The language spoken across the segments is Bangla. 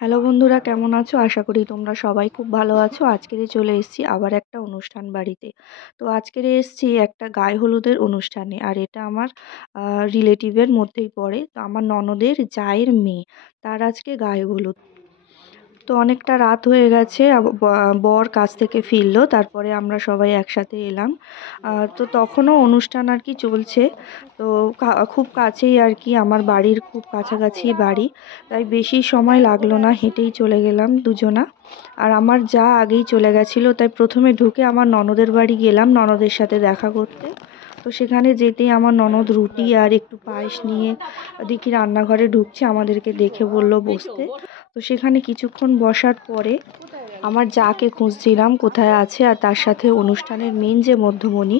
হ্যালো বন্ধুরা, কেমন আছো? আশা করি তোমরা সবাই খুব ভালো আছো। আজকেরই চলে এসেছি আবার একটা অনুষ্ঠান বাড়িতে। তো আজকের এসেছি একটা গায়ে হলুদের অনুষ্ঠানে, আর এটা আমার রিলেটিভের মধ্যেই পড়ে। তো আমার ননদের জায়ের মেয়ে, তার আজকে গায়ে হলুদ। তো অনেকটা রাত হয়ে গেছে, বর কাজ থেকে ফিরলো, তারপরে আমরা সবাই একসাথে এলাম। তো তখনও অনুষ্ঠান আর কি চলছে। তো খুব কাছেই আর কি, আমার বাড়ির খুব কাছাকাছি বাড়ি, তাই বেশি সময় লাগলো না, হেঁটেই চলে গেলাম দুজনা। আর আমার যা আগেই চলে গেছিলো, তাই প্রথমে ঢুকে আমার ননদের বাড়ি গেলাম ননদের সাথে দেখা করতে। তো সেখানে যেতেই আমার ননদ রুটি আর একটু পায়েস নিয়ে দেখি রান্নাঘরে ঢুকছে, আমাদেরকে দেখে বলল বসতে। তো সেখানে কিছুক্ষণ বসার পরে আমার যাকে খুঁজছিলাম কোথায় আছে, আর তার সাথে অনুষ্ঠানের মেন যে মধ্যমণি,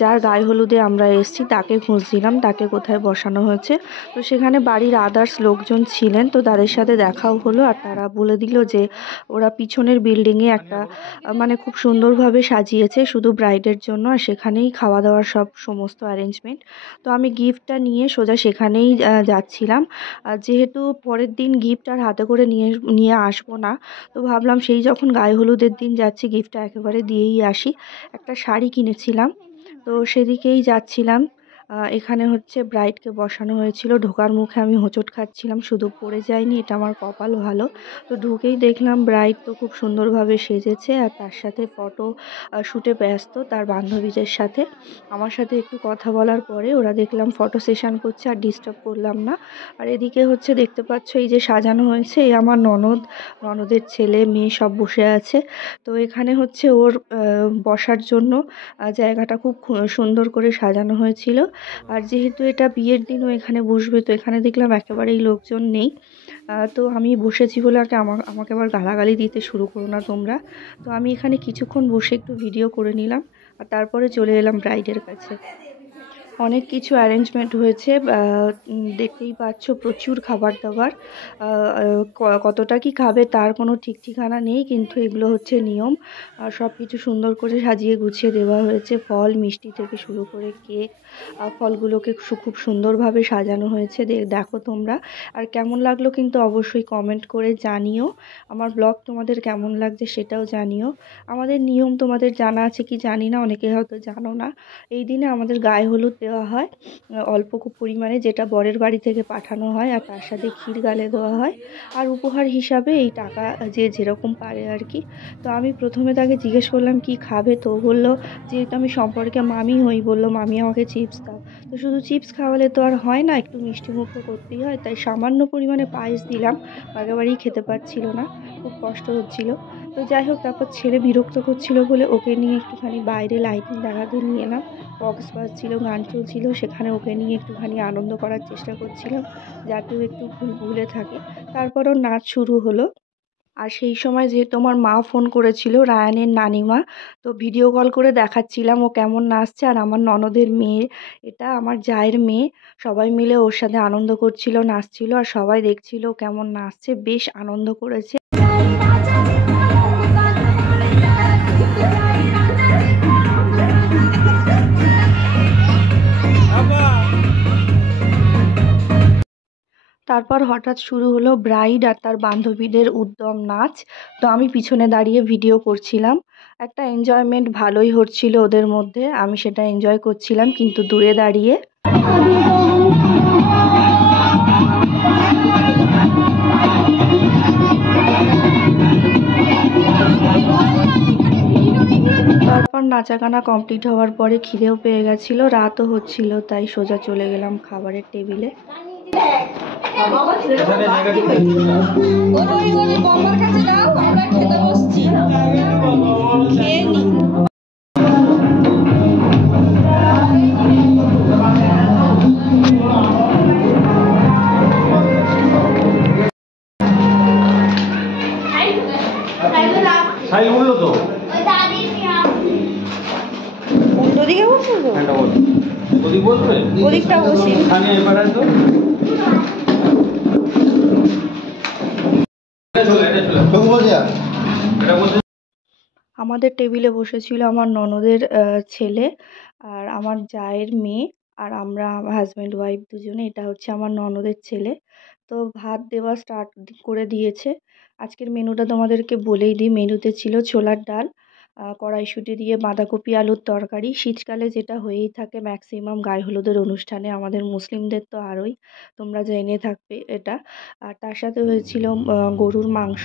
যার গায়ে হলুদে আমরা এসেছি, তাকে খুঁজছিলাম, তাকে কোথায় বসানো হয়েছে। তো সেখানে বাড়ির আদার্স লোকজন ছিলেন, তো তাদের সাথে দেখাও হলো, আর তারা বলে দিল যে ওরা পিছনের বিল্ডিংয়ে একটা মানে খুব সুন্দরভাবে সাজিয়েছে শুধু ব্রাইডের জন্য, আর সেখানেই খাওয়া দাওয়ার সব সমস্ত অ্যারেঞ্জমেন্ট। তো আমি গিফটটা নিয়ে সোজা সেখানেই যাচ্ছিলাম। যেহেতু পরের দিন গিফট আর হাতে করে নিয়ে নিয়ে আসবো না, তো ভাবলাম সেই যখন গায়ে হলুদের দিন যাচ্ছি, গিফটটা একেবারে দিয়েই আসি। একটা শাড়ি কিনেছিলাম, তো সেদিকেই যাচ্ছিলাম। এখানে হচ্ছে ব্রাইডকে বসানো হয়েছিল, ঢোকার মুখে আমি হোঁচট খাচ্ছিলাম, শুধু পড়ে যায়নি, এটা আমার কপাল ভালো। তো ঢুকেই দেখলাম ব্রাইড তো খুব সুন্দরভাবে সেজেছে, আর তার সাথে ফটো শ্যুটে ব্যস্ত তার বান্ধবীদের সাথে। আমার সাথে একটু কথা বলার পরে ওরা দেখলাম ফটো সেশন করছে, আর ডিস্টার্ব করলাম না। আর এদিকে হচ্ছে দেখতে পাচ্ছ এই যে সাজানো হয়েছে, এই আমার ননদ, ননদের ছেলে মেয়ে সব বসে আছে। তো এখানে হচ্ছে ওর বসার জন্য জায়গাটা খুব সুন্দর করে সাজানো হয়েছিল। আর যেহেতু এটা বিয়ের দিন ও এখানে বসবে, তো এখানে দেখলাম একেবারেই লোকজন নেই। তো আমি বসেছি বলে আমাকে আবার গালাগালি দিতে শুরু করো না তোমরা। তো আমি এখানে কিছুক্ষণ বসে একটু ভিডিও করে নিলাম, আর তারপরে চলে এলাম ব্রাইডের কাছে। অনেক কিছু অ্যারেঞ্জমেন্ট হয়েছে, দেখতেই পাচ্ছ প্রচুর খাবার দাবার। কতটা কি খাবে তার কোনো ঠিক ঠিকানা নেই, কিন্তু এগুলো হচ্ছে নিয়ম। আর সব কিছু সুন্দর করে সাজিয়ে গুছিয়ে দেওয়া হয়েছে, ফল মিষ্টি থেকে শুরু করে কেক, ফলগুলোকে খুব সুন্দরভাবে সাজানো হয়েছে। দেখো তোমরা, আর কেমন লাগলো কিন্তু অবশ্যই কমেন্ট করে জানিও। আমার ব্লগ তোমাদের কেমন লাগছে সেটাও জানিও। আমাদের নিয়ম তোমাদের জানা আছে কি জানি না, অনেকে হয়তো জানো না। এই দিনে আমাদের গায়ে হলুদ দেওয়া হয় অল্প খুব পরিমাণে, যেটা বরের বাড়ি থেকে পাঠানো হয়, আর তার সাথে ক্ষীর গালে দেওয়া হয়, আর উপহার হিসাবে এই টাকা যে যেরকম পারে আর কি। তো আমি প্রথমে তাকে জিজ্ঞেস করলাম কি খাবে, তো বললো যেহেতু আমি সম্পর্কে মামি হই, বললো মামি আমাকে চিপস দাও। তো শুধু চিপস খাওয়ালে তো আর হয় না, একটু মিষ্টি মুখ তো করতেই হয়, তাই সামান্য পরিমাণে পায়েস দিলাম। একেবারেই খেতে পারছিল না, খুব কষ্ট হচ্ছিল। তো যাই হোক, তারপর ছেলে বিরক্ত করছিল বলে ওকে নিয়ে একটুখানি বাইরে লাইটিং দেখাতে নিয়ে এলাম। বক্স বাজছিল, গান চলছিল, সেখানে ওকে নিয়ে একটুখানি আনন্দ করার চেষ্টা করছিলাম, যাতে ও একটু ভুলে থাকে। তারপরও নাচ শুরু হলো। আর সেই সময় যেহেতু আমার মা ফোন করেছিল, রায়ানের নানিমা, তো ভিডিও কল করে দেখাচ্ছিলাম ও কেমন নাচছে। আর আমার ননদের মেয়ে, এটা আমার জায়ের মেয়ে, সবাই মিলে ওর সাথে আনন্দ করছিল, নাচছিল, আর সবাই দেখছিল ও কেমন নাচছে, বেশ আনন্দ করেছে। তারপর হঠাৎ শুরু হলো ব্রাইড আর তার বান্ধবীদের উদ্যম নাচ। তো আমি পিছনে দাঁড়িয়ে ভিডিও করছিলাম। একটা এনজয়মেন্ট ভালোই হচ্ছিল ওদের মধ্যে, আমি সেটা এনজয় করছিলাম কিন্তু দূরে দাঁড়িয়ে। তারপর নাচাগানা কমপ্লিট হওয়ার পরে খিদেও পেয়ে গেছিলো, রাতও হচ্ছিল, তাই সোজা চলে গেলাম খাবারের টেবিলে। উল্টো দিকে বসবো, ওদিকটা বসি। আমাদের টেবিলে বসেছিল আমার ননদের ছেলে, আর আমার জায়ের মেয়ে, আর আমরা হাজব্যান্ড ওয়াইফ দুজনে। এটা হচ্ছে আমার ননদের ছেলে। তো ভাত দেওয়া স্টার্ট করে দিয়েছে। আজকের মেনুটা তোমাদেরকে বলেই দিই। মেনুতে ছিল ছোলার ডাল, কড়াইশুঁটি দিয়ে বাঁধাকপি আলুর তরকারি। শীতকালে যেটা হয়েই থাকে ম্যাক্সিমাম গায়ে হলুদের অনুষ্ঠানে, আমাদের মুসলিমদের তো আরোই, তোমরা জেনে থাকবে এটা। আর তার সাথে হয়েছিল গরুর মাংস।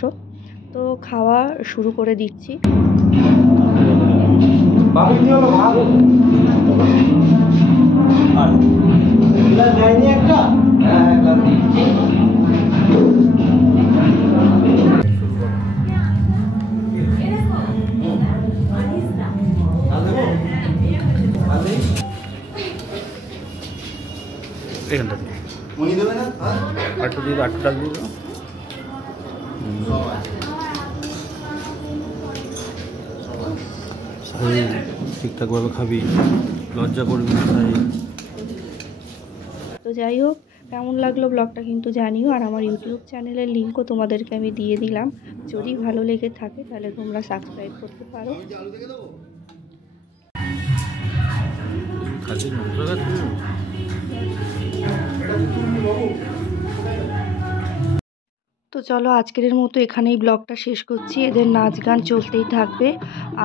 তো খাওয়া শুরু করে দিচ্ছি। এখানটা থেকে আটটু দিয়ে আটটু ডাল দিয়ে দাও। ঠিকঠাকভাবে খাবি, লজ্জা করবি না। তো যাই হোক, কেমন লাগলো ব্লগটা কিন্তু জানিও। আর আমার ইউটিউব চ্যানেলের লিঙ্কও তোমাদেরকে আমি দিয়ে দিলাম। যদি ভালো লেগে থাকে তাহলে তোমরা সাবস্ক্রাইব করতে পারো। তো চলো আজকের মতো এখানেই ব্লগটা শেষ করছি। এদের নাচ গান চলতেই থাকবে।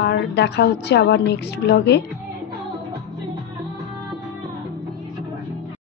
আর দেখা হচ্ছে আবার নেক্সট ব্লগে।